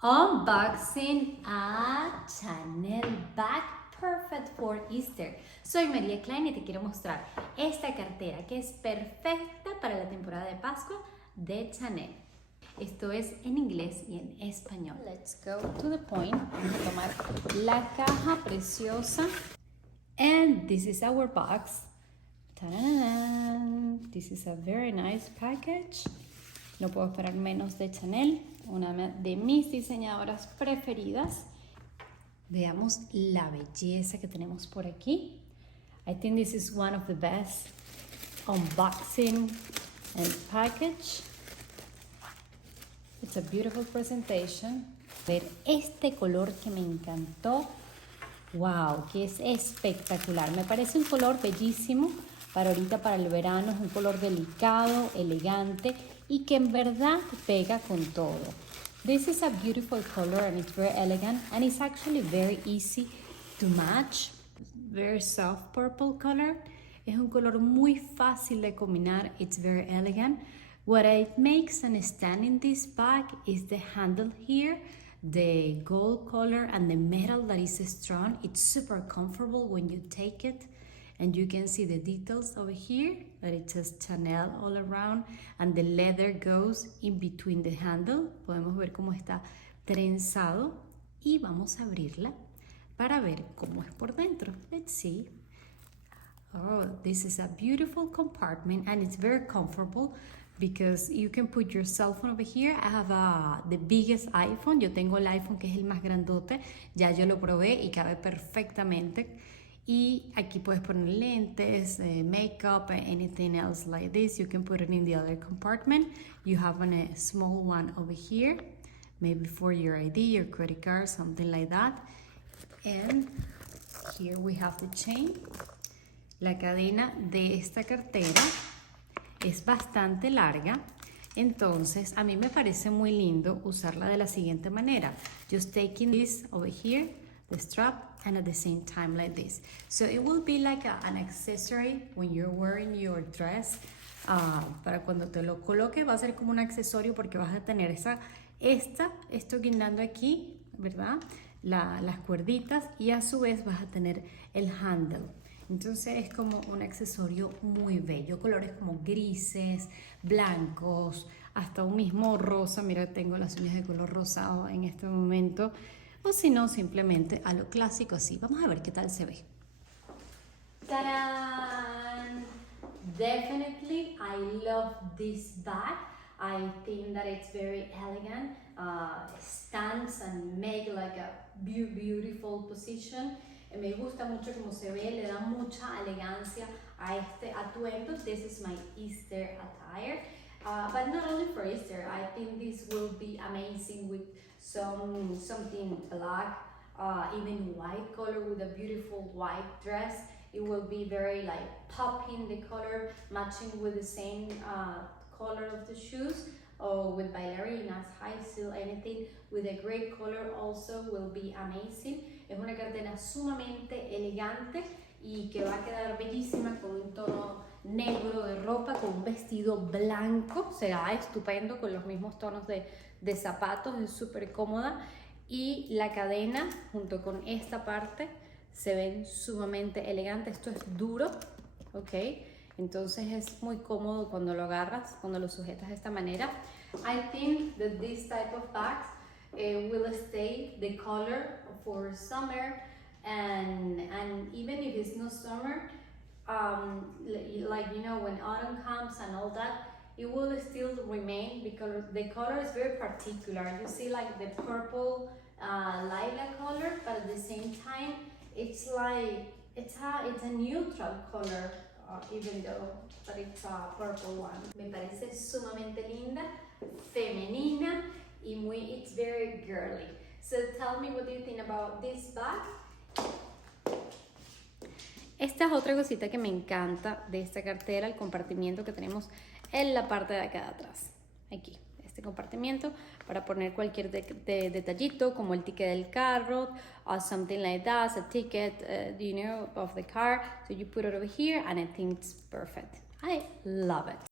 Unboxing a Chanel bag perfect for Easter. Soy María Klann y te quiero mostrar esta cartera que es perfecta para la temporada de Pascua de Chanel. Esto es en inglés y en español. Let's go to the point. Vamos a tomar la caja preciosa. And this is our box. Ta-da-da-da. This is a very nice package. No puedo esperar menos de Chanel, una de mis diseñadoras preferidas. Veamos la belleza que tenemos por aquí. I think this is one of the best unboxing and package. It's a beautiful presentation. Ver este color que me encantó. Wow, que es espectacular. Me parece un color bellísimo para ahorita, para el verano. Es un color delicado, elegante y que en verdad pega con todo. This is a beautiful color and it's very elegant and it's actually very easy to match. Very soft purple color. Es un color muy fácil de combinar. It's very elegant. What it makes and stand in this bag is the handle here, the gold color and the metal that is strong. It's super comfortable when you take it. And you can see the details over here, that it says Chanel all around, and the leather goes in between the handle. Podemos ver cómo está trenzado y vamos a abrirla para ver cómo es por dentro. Let's see. Oh, this is a beautiful compartment and it's very comfortable because you can put your cell phone over here. I have the biggest iPhone. Yo tengo el iPhone que es el más grandote. Ya yo lo probé y cabe perfectamente. Y aquí puedes poner lentes, makeup, anything else like this. You can put it in the other compartment. You have a small one over here, maybe for your ID, your credit card, something like that. And here we have the chain. La cadena de esta cartera es bastante larga. Entonces, a mí me parece muy lindo usarla de la siguiente manera. Just taking this over here, the strap, and at the same time like this. So it will be like an accessory when you're wearing your dress. Para cuando te lo coloques va a ser como un accesorio porque vas a tener esto guindando aquí, ¿verdad? Las cuerditas y a su vez vas a tener el handle. Entonces es como un accesorio muy bello. Colores como grises, blancos, hasta un mismo rosa. Mira, tengo las uñas de color rosado en este momento. O si no, simplemente a lo clásico así. Vamos a ver qué tal se ve. ¡Tarán! Definitely, I love this bag. I think that it's very elegant. Stands and make like a beautiful position. Me gusta mucho cómo se ve, le da mucha elegancia a este atuendo. This is my Easter attire. But not only for Easter, I think this will be amazing with something black, even white color with a beautiful white dress. It will be very like popping the color, matching with the same color of the shoes, or with bailarinas, high heel, anything with a gray color also will be amazing. Es una cartera sumamente elegante y que va a quedar bellísima con un tono negro de ropa, con un vestido blanco. Será estupendo con los mismos tonos de zapatos, es súper cómoda. Y la cadena junto con esta parte se ven sumamente elegantes. Esto es duro, ¿ok? Entonces es muy cómodo cuando lo agarras, cuando lo sujetas de esta manera. I think that this type of bags will stay the color for summer, and even if it's not summer, like you know, when autumn comes and all that, it will still remain because the color is very particular. You see like the purple Lila color, but at the same time it's like it's a neutral color, even though but it's a purple one. Me parece sumamente linda, femenina y it's very girly. So tell me, what do you think about this bag? Esta es otra cosita que me encanta de esta cartera, el compartimiento que tenemos en la parte de acá de atrás. Aquí, este compartimiento para poner cualquier detallito como el ticket del carro or something like that, a ticket, you know, of the car. So you put it over here and I think it's perfect. I love it.